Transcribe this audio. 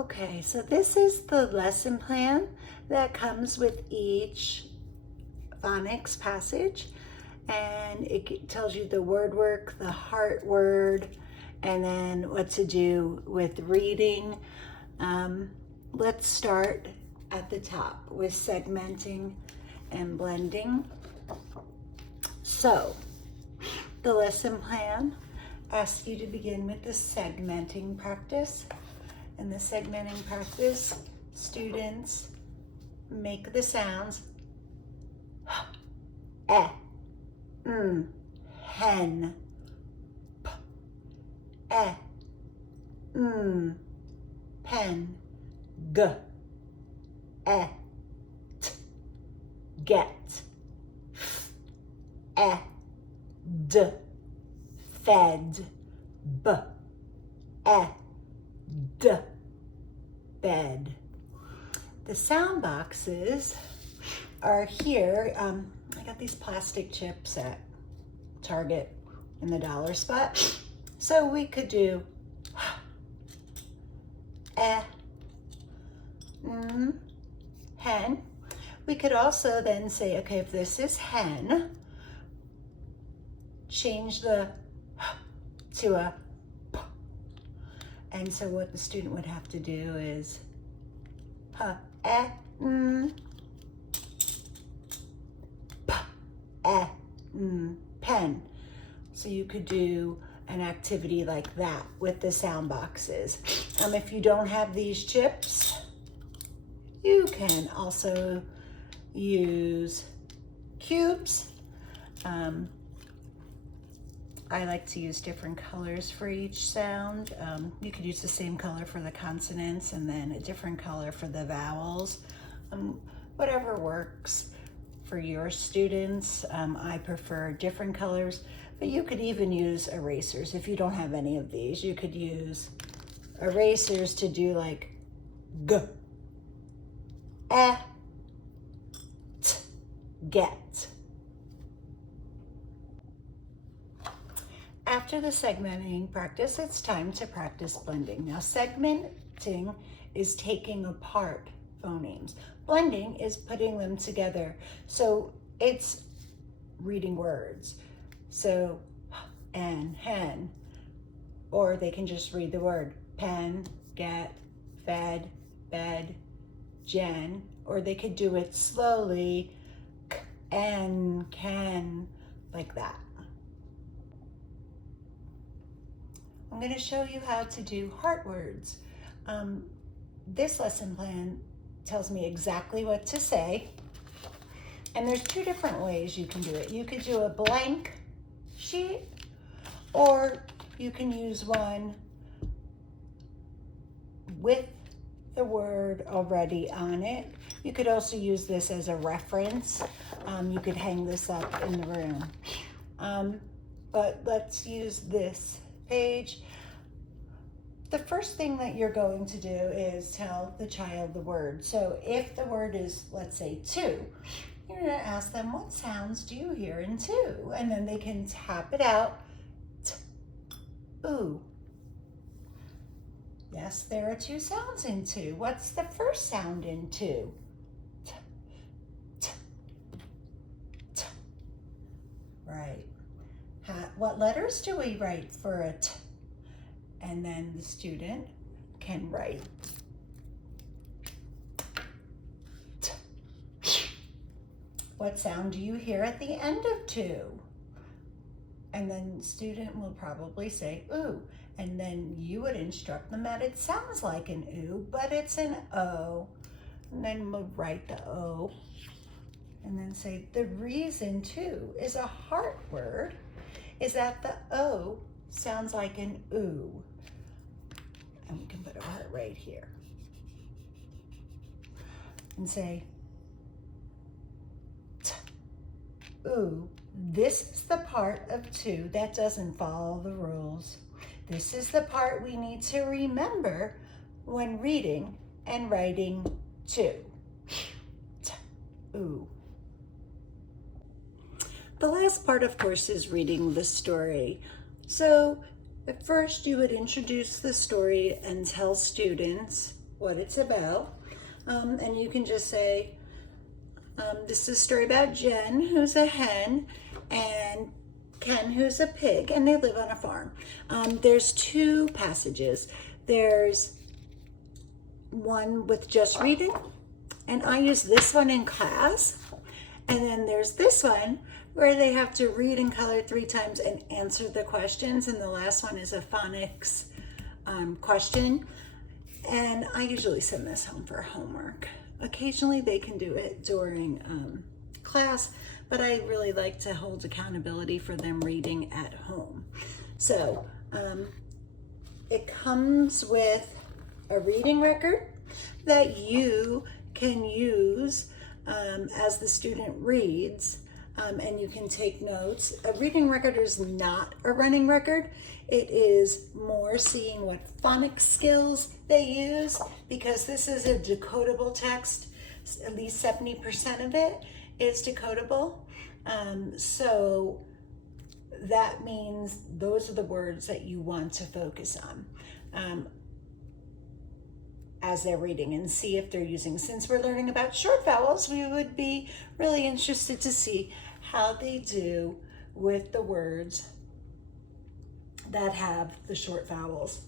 Okay, so this is the lesson plan that comes with each phonics passage, and it tells you the word work, the heart word, and then what to do with reading. Let's start at the top with segmenting and blending. So the lesson plan asks you to begin with the segmenting practice. In the segmenting practice, students make the sounds eh, hen, p, eh, pen, g, eh, t, get, f, eh, d, fed, b, eh, d, bed. The sound boxes are here. I got these plastic chips at Target in the dollar spot. So we could do hen. We could also then say, okay, if this is hen, change the to a p. And so what the student would have to do is pen. So you could do an activity like that with the sound boxes. If you don't have these chips, you can also use cubes. I like to use different colors for each sound. You could use the same color for the consonants and then a different color for the vowels. Whatever works for your students. I prefer different colors, but you could even use erasers. If you don't have any of these, you could use erasers to do like g, t, get. After the segmenting practice, it's time to practice blending. Now, segmenting is taking apart phonemes. Blending is putting them together. So it's reading words. So, and, hen, or they can just read the word pen, get, fed, bed, gen, or they could do it slowly, k, and, can, like that. I'm going to show you how to do heart words. This lesson plan tells me exactly what to say, and there's two different ways you can do it. You could do a blank sheet, or you can use one with the word already on it. You could also use this as a reference. You could hang this up in the room. But let's use this page. The first thing that you're going to do is tell the child the word. So if the word is, let's say, two, you're going to ask them, what sounds do you hear in two? And then they can tap it out. T, ooh. Yes, there are two sounds in two. What's the first sound in two? T, t, t. Right. What letters do we write for a T? And then the student can write T. What sound do you hear at the end of two? And then the student will probably say ooh. And then you would instruct them that it sounds like an ooh, but it's an O. And then we'll write the O. And then say the reason two is a heart word is that the O sounds like an ooh. And we can put a heart right here. And say, t, ooh, this is the part of two that doesn't follow the rules. This is the part we need to remember when reading and writing two. T, ooh. The last part, of course, is reading the story. So at first you would introduce the story and tell students what it's about. And you can just say, this is a story about Jen, who's a hen, and Ken, who's a pig, and they live on a farm. There's 2 passages. There's one with just reading, and I use this one in class. And then there's this one where they have to read and color 3 times and answer the questions. And the last one is a phonics question. And I usually send this home for homework. Occasionally they can do it during class, but I really like to hold accountability for them reading at home. So it comes with a reading record that you can use as the student reads, and you can take notes. A reading record is not a running record. It is more seeing what phonics skills they use, because this is a decodable text. At least 70% of it is decodable. So that means those are the words that you want to focus on as they're reading, and see if they're using. Since we're learning about short vowels, we would be really interested to see how they do with the words that have the short vowels.